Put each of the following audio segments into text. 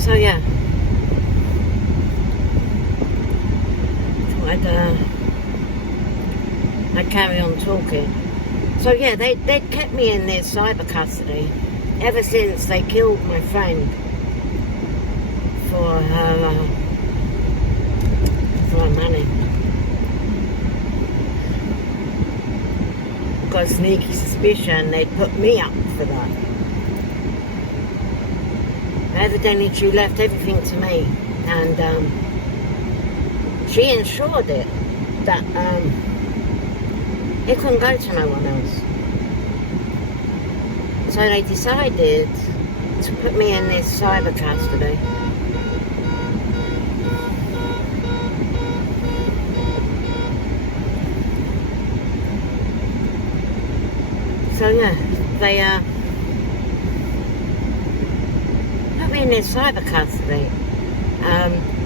So yeah, thought I'd carry on talking. So yeah, they kept me in their cyber custody ever since they killed my friend for her money. Got a sneaky suspicion they'd put me up for that. Evidently she left everything to me, and she ensured it that it couldn't go to no one else. So they decided to put me in this cyber custody. So yeah, they put me in this cyber custody,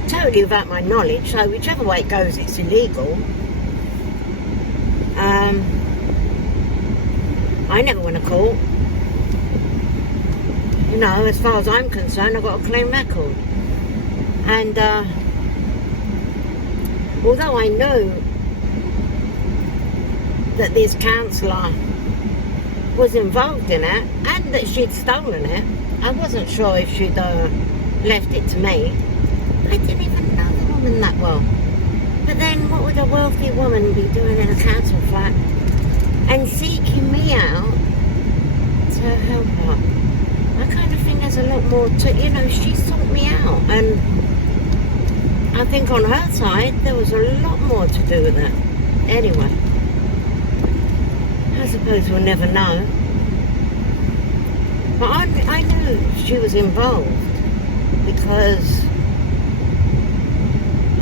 totally without my knowledge. So whichever way it goes, it's illegal. I never went to court. You know, as far as I'm concerned, I've got a clean record. And although I know that this counsellor was involved in it and that she'd stolen it, I wasn't sure if she'd left it to me. I didn't even know the woman that well. But then what would a wealthy woman be doing in a council flat and seeking me out to help her? I kind of think there's a lot more to, you know, she sought me out, and I think on her side there was a lot more to do with it. Anyway, I suppose we'll never know. But I knew she was involved because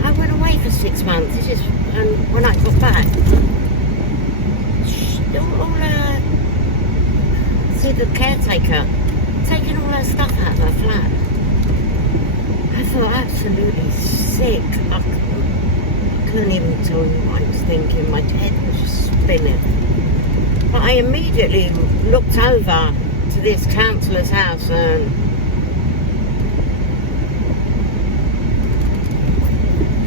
I went away for 6 months. This is when I got back. See the caretaker taking all her stuff out of her flat. I felt absolutely sick. I couldn't even tell you what I was thinking. My head was just spinning. But I immediately looked over to this counsellor's house, and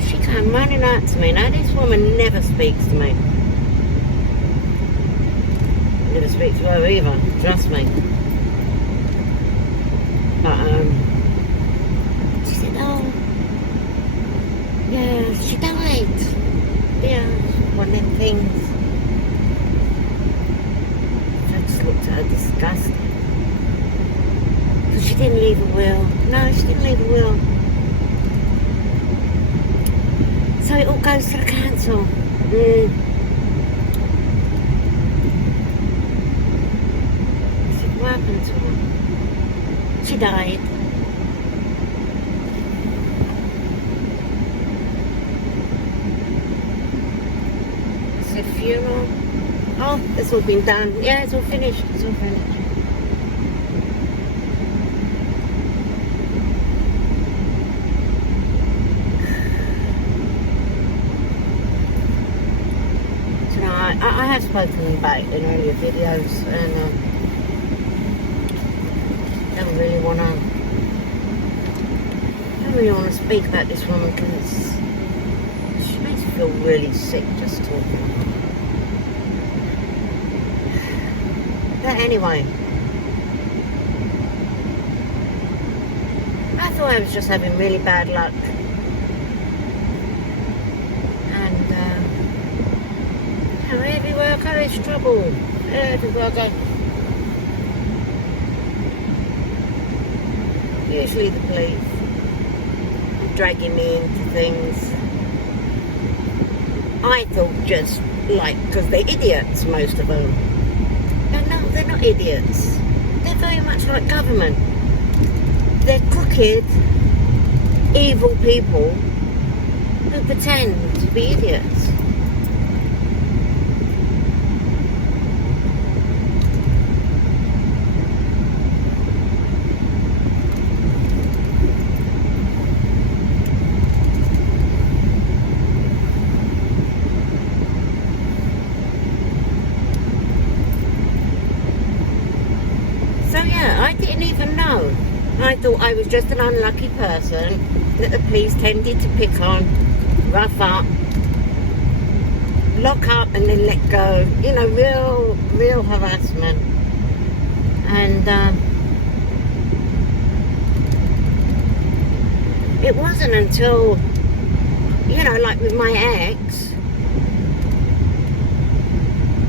she came running out to me. Now this woman never speaks to me. I never speak to her either, trust me. But she said, oh yeah, she died. Yeah, one of them things. I just looked at her disgusted. So she didn't leave a will. No, she didn't leave a will. So it all goes to the council. I said, what happened to her? She died. I said, funeral? Oh, it's all been done. Yeah, it's all finished. It's all finished. So no, I have spoken about it in earlier videos, and I don't really want to speak about this woman because she makes me feel really sick just talking about her. But anyway, I thought I was just having really bad luck, and everywhere I go is trouble. Everywhere I go. Usually the police dragging me into things. I thought just like, because they're idiots, most of them. No, they're not idiots. They're very much like government. They're crooked, evil people who pretend to be idiots. So yeah, I didn't even know I thought I was just an unlucky person that the police tended to pick on, rough up, lock up and then let go. You know, real harassment. And it wasn't until, you know, like with my ex,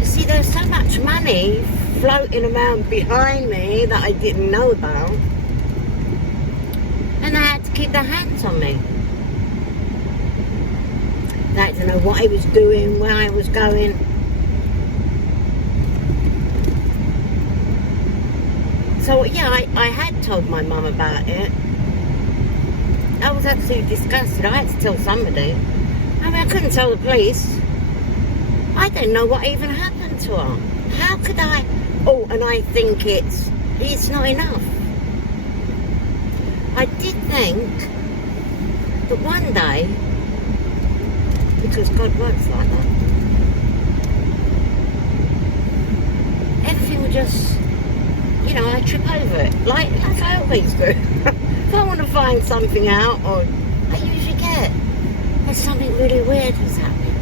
see, there's so much money floating around behind me that I didn't know about, and I had to keep their hands on me. They had to know what I was doing, where I was going. So yeah, I had told my mum about it. I was absolutely disgusted. I had to tell somebody. I mean, I couldn't tell the police. I didn't know what even happened to her. How could I? Oh, and I think it's not enough. I did think that one day, because God works like that, everything would just, you know, I trip over it, like I always do. If I want to find something out, or I usually get, there's something really weird has happened.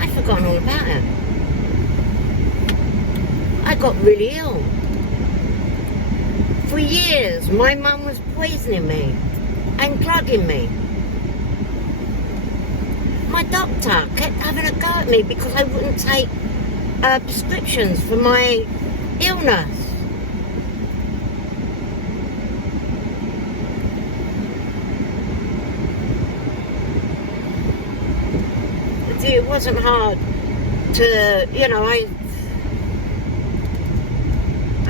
I'd forgotten all about it. I got really ill. For years, my mum was poisoning me and drugging me. My doctor kept having a go at me because I wouldn't take prescriptions for my illness. It wasn't hard to, you know, I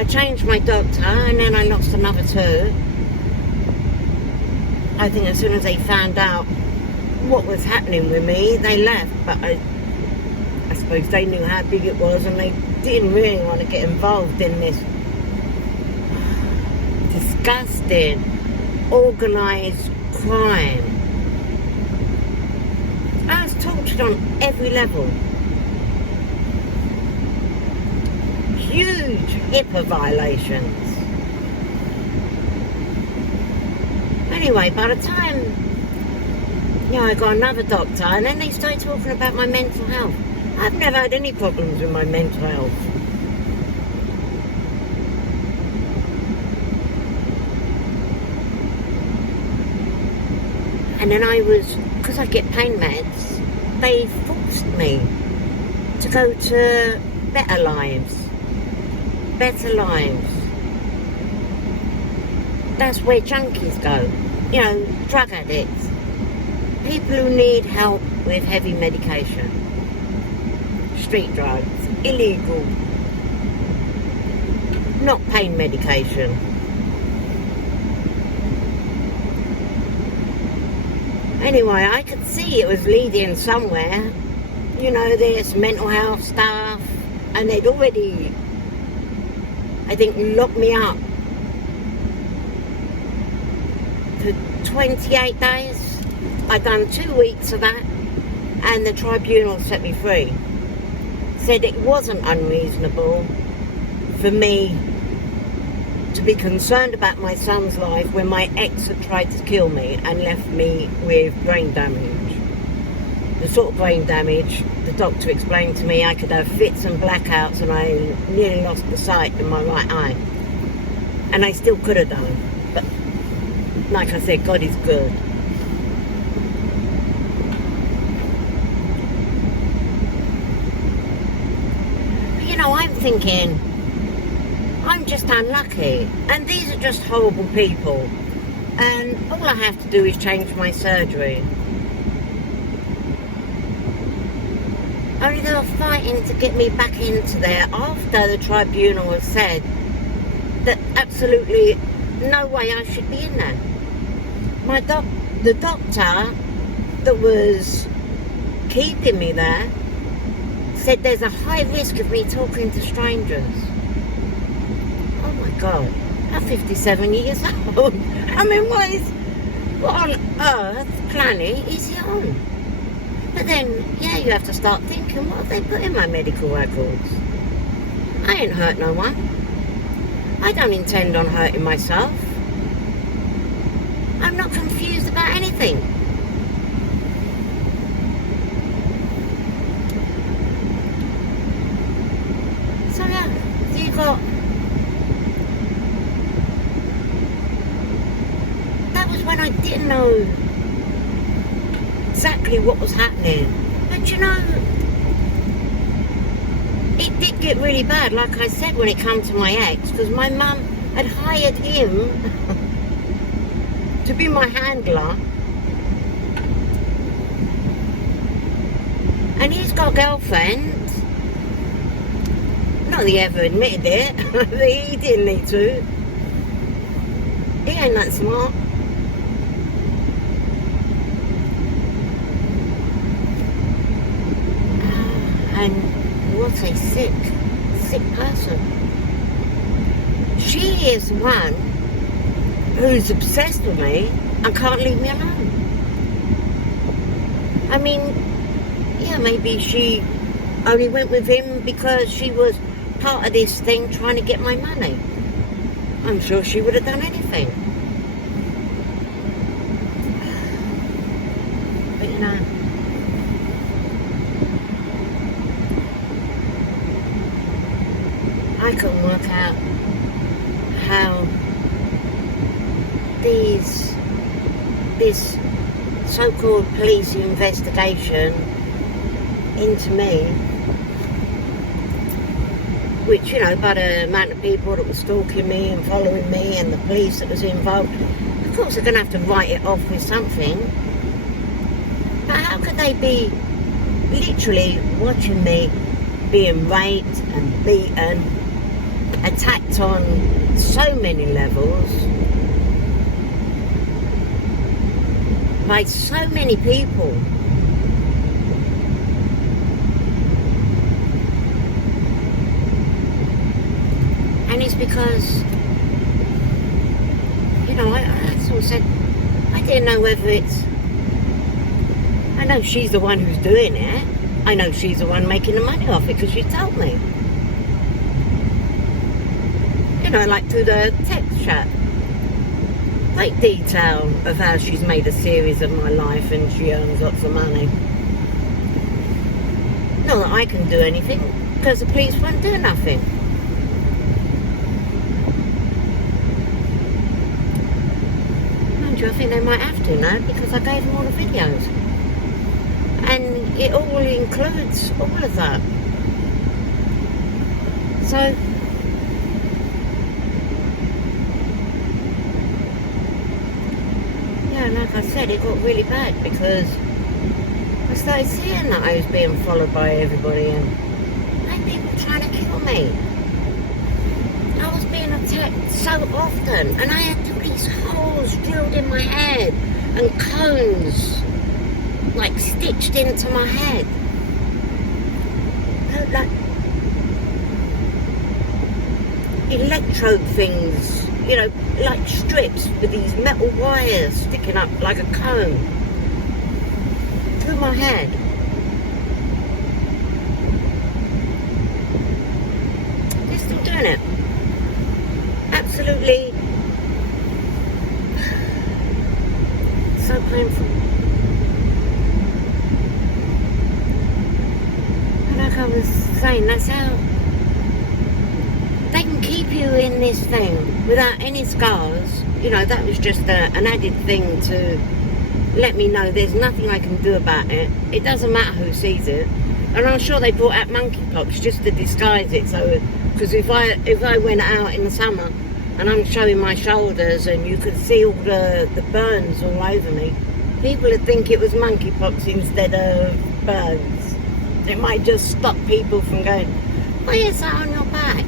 changed my doctor and then I lost another two. I think as soon as they found out what was happening with me, they left. But I suppose they knew how big it was and they didn't really want to get involved in this disgusting, organised crime. I was tortured on every level. Huge HIPAA violations. Anyway, by the time, you know, I got another doctor, and then they started talking about my mental health. I've never had any problems with my mental health. And then I was, because I get pain meds, they forced me to go to Better Lives. Better Lives. That's where junkies go. You know, drug addicts. People who need help with heavy medication. Street drugs. Illegal. Not pain medication. Anyway, I could see it was leading somewhere. You know, there's mental health stuff. And they'd already, I think, locked me up for 28 days. I'd done 2 weeks of that. And the tribunal set me free. Said it wasn't unreasonable for me to be concerned about my son's life when my ex had tried to kill me and left me with brain damage. The sort of brain damage, the doctor explained to me I could have fits and blackouts, and I nearly lost the sight in my right eye. And I still could have done. But like I said, God is good. But you know, I'm thinking, I'm just unlucky, and these are just horrible people, and all I have to do is change my surgery. Only they were fighting to get me back into there after the tribunal has said that absolutely no way I should be in there. The doctor that was keeping me there said there's a high risk of me talking to strangers. Oh my God, I'm 57 years old. I mean, what on earth planet is he on? But then, yeah, you have to start thinking, what have they put in my medical records? I ain't hurt no one. I don't intend on hurting myself. I'm not confused about anything. So yeah, you got... That was when I didn't know exactly what was happening. But you know, it did get really bad, like I said, when it came to my ex, because my mum had hired him to be my handler. And he's got a girlfriend. Not that he ever admitted it. He didn't need to. He ain't that smart. And what a sick person. She is the one who's obsessed with me and can't leave me alone. I mean, yeah, maybe she only went with him because she was part of this thing trying to get my money. I'm sure she would have done anything. But you know, I couldn't work out how this so-called police investigation into me, which, you know, by the amount of people that were stalking me and following me and the police that was involved, of course they're going to have to write it off with something. But how could they be literally watching me being raped and beaten, attacked on so many levels by so many people? And it's because, you know, I sort of said, I didn't know whether it's, I know she's the one who's doing it. I know she's the one making the money off it because she told me. You know, like through the text chat. Great detail of how she's made a series of my life and she earns lots of money. Not that I can do anything because the police won't do nothing. Mind you, I think they might have to now because I gave them all the videos. And it all includes all of that. So, yeah, like I said, it got really bad because I started seeing that I was being followed by everybody and people trying to kill me. I was being attacked so often and I had all these holes drilled in my head and cones like stitched into my head. Like electrode things, you know, like strips with these metal wires sticking up like a cone through my head. They're still doing it. Absolutely so painful. Like I was saying, that's how they can keep you in this thing without any scars. You know, that was just an added thing to let me know there's nothing I can do about it. It doesn't matter who sees it. And I'm sure they brought out monkeypox just to disguise it. So, because if I went out in the summer and I'm showing my shoulders and you could see all the burns all over me, people would think it was monkeypox instead of burns. It might just stop people from going, why is that on your back?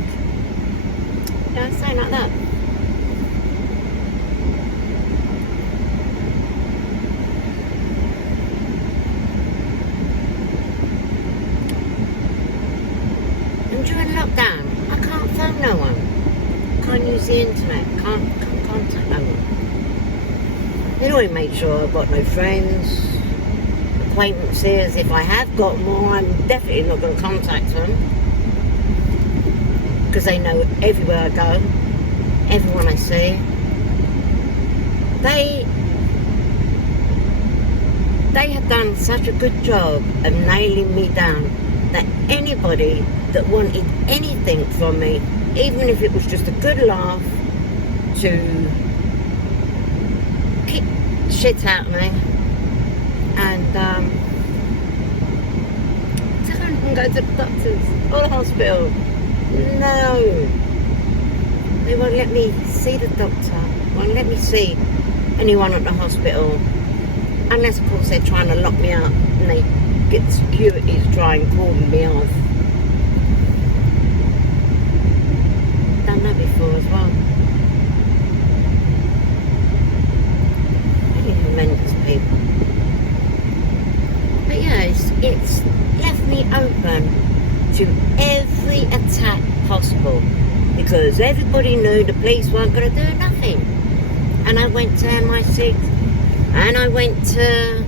You know, something like that. And during lockdown, I can't phone no one. Can't use the internet. Can't contact no one. They always make sure I've got no friends, acquaintances. If I have got more, I'm definitely not going to contact them because they know everywhere I go. everyone I see. They have done such a good job of nailing me down that anybody that wanted anything from me, even if it was just a good laugh, to kick shit out of me and don't go to the doctors or the hospital. No, they won't let me see the doctor, won't let me see anyone at the hospital, unless of course they're trying to lock me up and they get the security to try and cordon me off. Done that before as well. Really horrendous people. But yeah, it's left me open to every attack possible, because everybody knew the police weren't going to do nothing. And I went to MI6, and I went to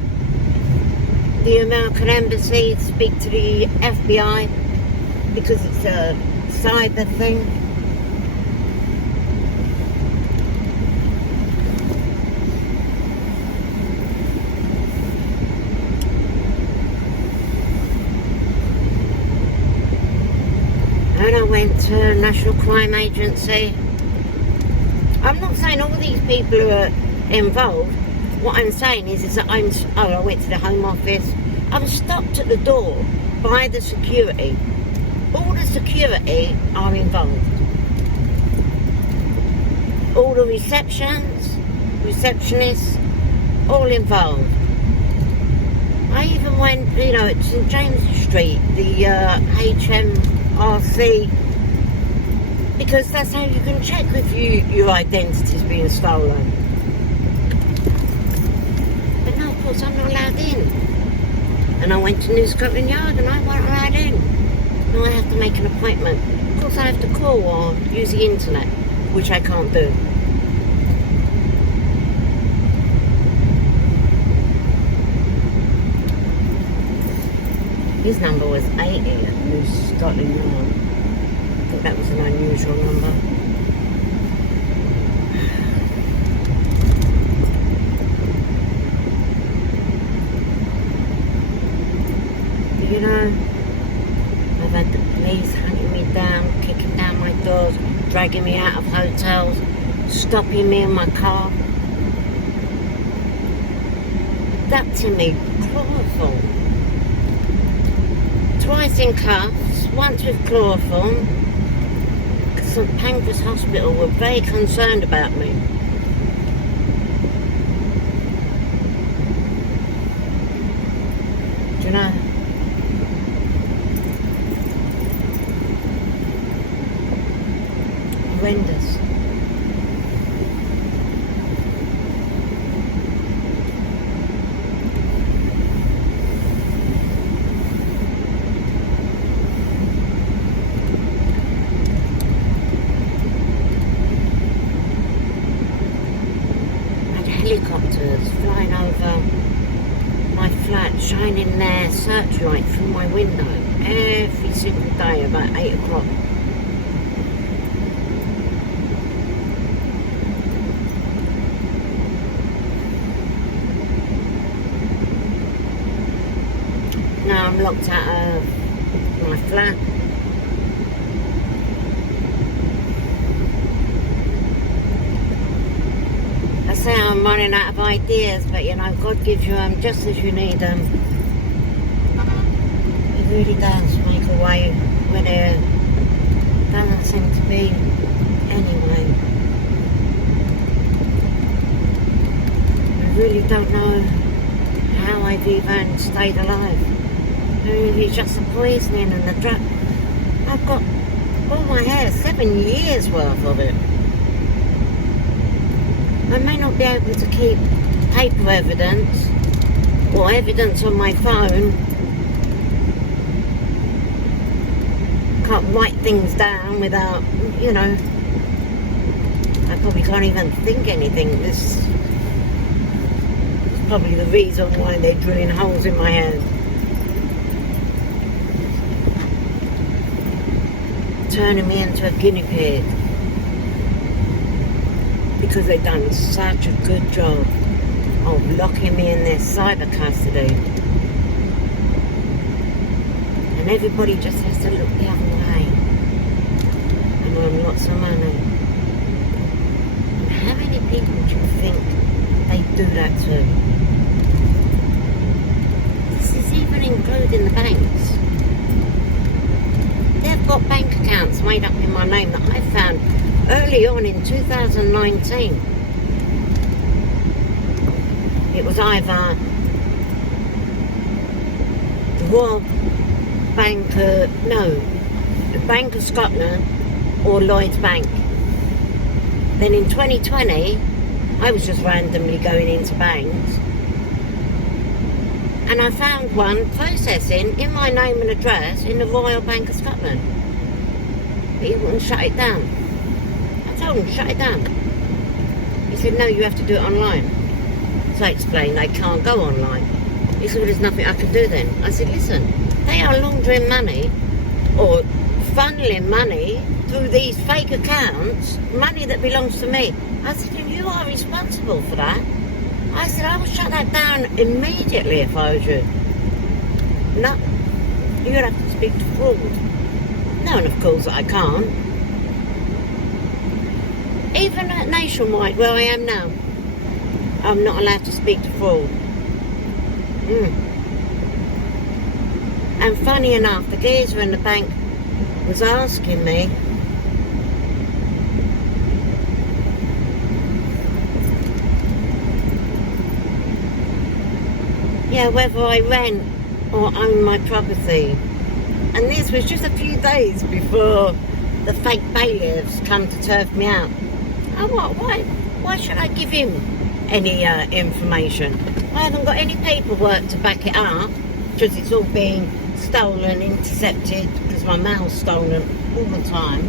the American Embassy to speak to the FBI, because it's a cyber thing. And I went to National Crime Agency. I'm not saying all these people are involved. What I'm saying is that I went to the Home Office. I was stopped at the door by the security. All the security are involved. All the receptionists, all involved. I even went, at St James's Street, the HMRC, because that's how you can check if your identity's being stolen. But no, of course, I'm not allowed in. And I went to New Scotland Yard and I wasn't allowed in. Now I have to make an appointment. Of course, I have to call or use the internet, which I can't do. His number was 80 at New Scotland Yard. I think that was an unusual number. But I've had the police hunting me down, kicking down my doors, dragging me out of hotels, stopping me in my car, abducting me, chloroform. Twice in cuffs, once with chloroform. St Pancras Hospital were very concerned about me. Do you know? Horrendous. Helicopters flying over my flat, shining their searchlight through my window every single day about 8 o'clock. Now I'm locked out of my flat. I say I'm running out of ideas, but God gives you them just as you need them. It really does make a way where there doesn't seem to be anyway. I really don't know how I've even stayed alive. Maybe it's just the poisoning and the drug. I've got all my hair, 7 years worth of it. I may not be able to keep paper evidence or evidence on my phone. Can't write things down without, I probably can't even think anything. This is probably the reason why they're drilling holes in my head. Turning me into a guinea pig. because they've done such a good job of locking me in their cyber custody. And everybody just has to look the other way and earn lots of money. And how many people do you think they do that to? This is even including the banks. They've got bank accounts made up in my name that I found early on in 2019. It was either the Royal Bank, the Bank of Scotland or Lloyds Bank. Then in 2020, I was just randomly going into banks and I found one processing in my name and address in the Royal Bank of Scotland. But he wouldn't shut it down. I told him, shut it down. He said, no, you have to do it online. So I explained I can't go online. He said, well, there's nothing I can do then. I said, listen, they are laundering money or funneling money through these fake accounts, money that belongs to me. I said, and you are responsible for that. I said, I would shut that down immediately if I was you. No, you'd have to speak to fraud. No, and of course I can't. Even at Nationwide, where I am now, I'm not allowed to speak to fraud. And funny enough, the geezer in the bank was asking me whether I rent or own my property. And this was just a few days before the fake bailiffs come to turf me out. Oh, what? Why should I give him any information? I haven't got any paperwork to back it up because it's all being stolen, intercepted, because my mail's stolen all the time.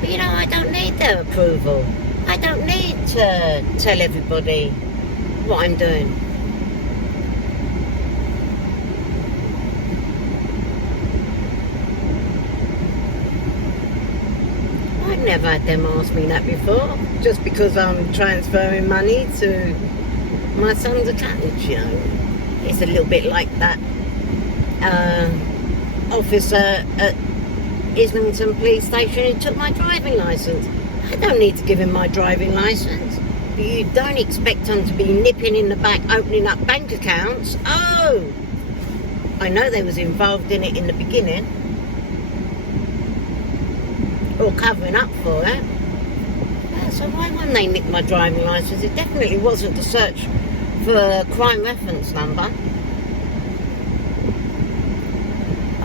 But you know, I don't need their approval. I don't need to tell everybody what I'm doing. I've never had them ask me that before, just because I'm transferring money to my son's account, you know. It's a little bit like that officer at Islington Police Station who took my driving licence. I don't need to give him my driving licence. You don't expect him to be nipping in the back, opening up bank accounts. Oh! I know they was involved in it in the beginning. Or covering up for it. Yeah, so why wouldn't they nick my driving licence? It definitely wasn't to search for a crime reference number.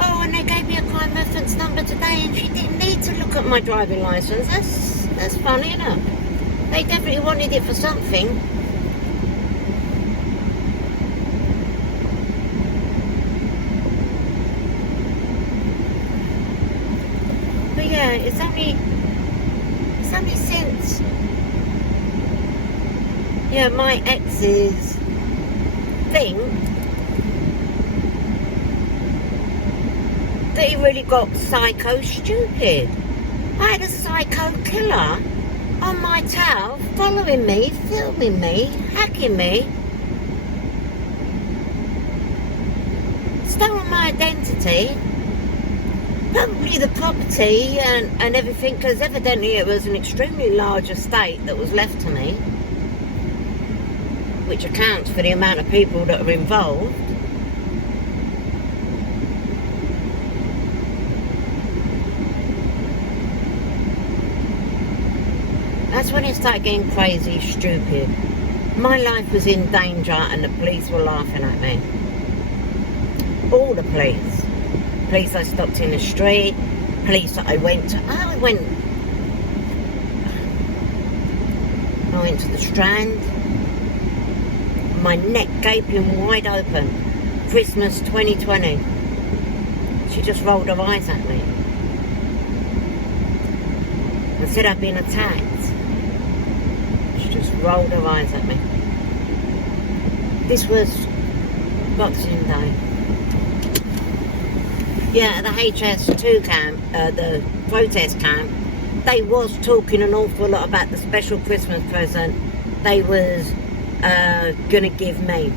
Oh, and they gave me a crime reference number today and she didn't need to look at my driving licence. That's funny enough. They definitely wanted it for something. But yeah, it's only since my ex's thing that he really got psycho stupid. I had a psycho killer on my tail, following me, filming me, hacking me, stolen my identity, probably the property and everything, because evidently it was an extremely large estate that was left to me, which accounts for the amount of people that are involved. That's when it started getting crazy, stupid. My life was in danger and the police were laughing at me. All the police. Police I stopped in the street, police that I went to. I went to the Strand. My neck gaping wide open. Christmas 2020. She just rolled her eyes at me and said I'd been attacked. Just rolled her eyes at me. This was Boxing Day. Yeah, at the HS2 camp, the protest camp, they was talking an awful lot about the special Christmas present they was gonna give me.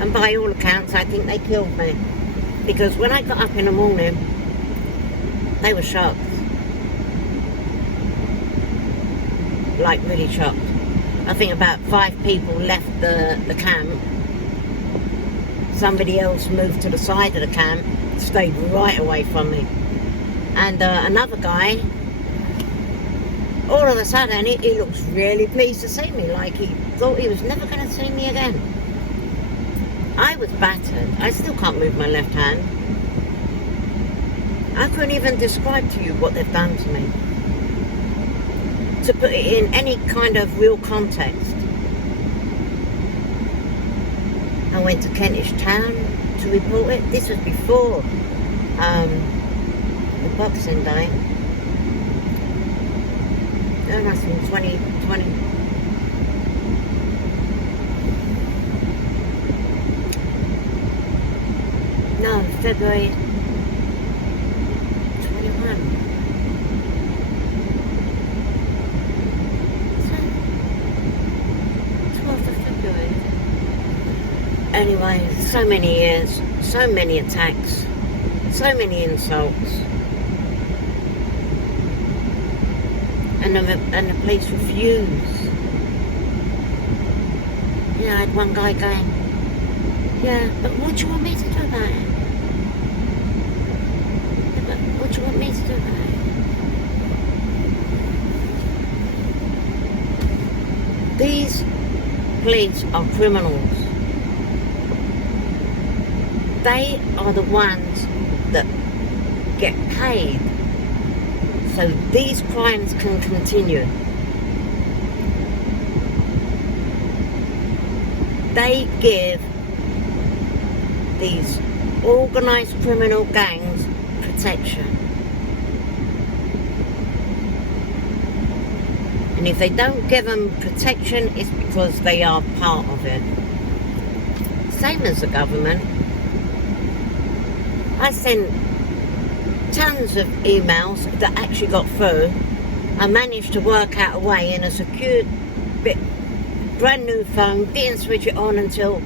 And by all accounts, I think they killed me. Because when I got up in the morning, they were shocked. Like, really shocked. I think about 5 people left the camp. Somebody else moved to the side of the camp, stayed right away from me. And another guy, all of a sudden, he looks really pleased to see me, like he thought he was never going to see me again. I was battered. I still can't move my left hand. I couldn't even describe to you what they've done to me. To put it in any kind of real context. I went to Kentish Town to report it. This was before the Boxing Day. That must have been 2020. No, February 21. So, 12th of February. Anyway, so many years, so many attacks, so many insults. And the police refused. Yeah, I had one guy going, yeah, but what do you want me to do about it? Yeah, but what do you want me to do about it? These police are criminals. They are the ones that get paid so these crimes can continue. They give these organised criminal gangs protection. And if they don't give them protection, it's because they are part of it. Same as the government. I sent tons of emails that actually got through. I managed to work out a way in a secured bit, brand new phone, didn't switch it on until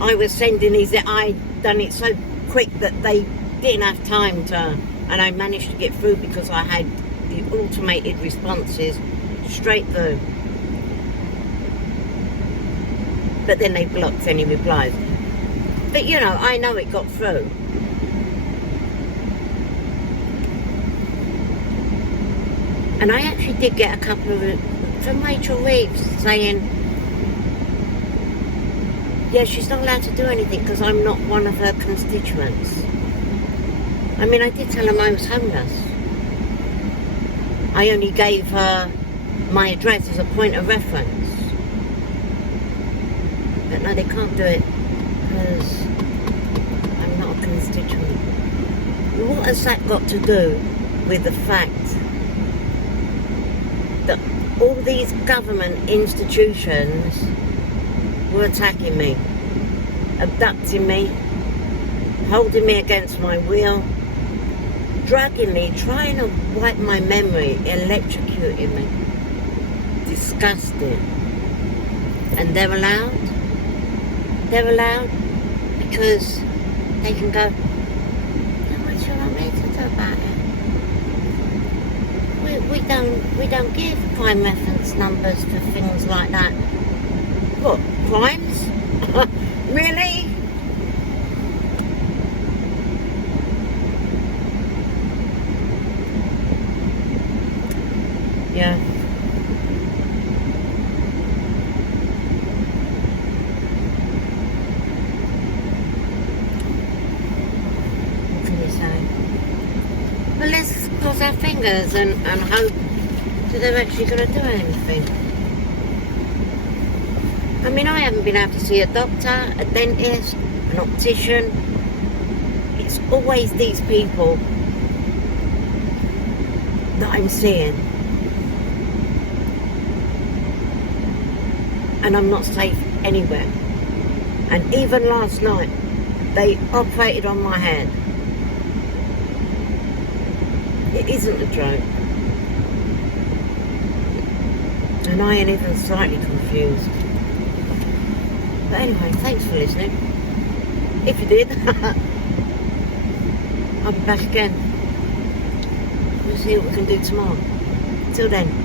I was sending these. I done it so quick that they didn't have time to, and I managed to get through because I had the automated responses straight through. But then they blocked any replies. But you know, I know it got through. And I actually did get a couple of from Rachel Reeves saying, yeah, she's not allowed to do anything because I'm not one of her constituents. I mean, I did tell them I was homeless. I only gave her my address as a point of reference. But no, they can't do it because I'm not a constituent. What has that got to do with the fact that all these government institutions were attacking me, abducting me, holding me against my will, drugging me, trying to wipe my memory, electrocuting me. Disgusting. And they're allowed? They're allowed because they can go, what do you want me to do about it? We don't give crime reference numbers for things like that. What, crimes? Really? Yeah. What can you say? Well, let's cross our fingers and hope that they're actually going to do anything. I mean, I haven't been able to see a doctor, a dentist, an optician. It's always these people that I'm seeing. And I'm not safe anywhere. And even last night, they operated on my hand. It isn't a joke. And I ain't even slightly confused. But anyway, thanks for listening. If you did, I'll be back again. We'll see what we can do tomorrow. Till then.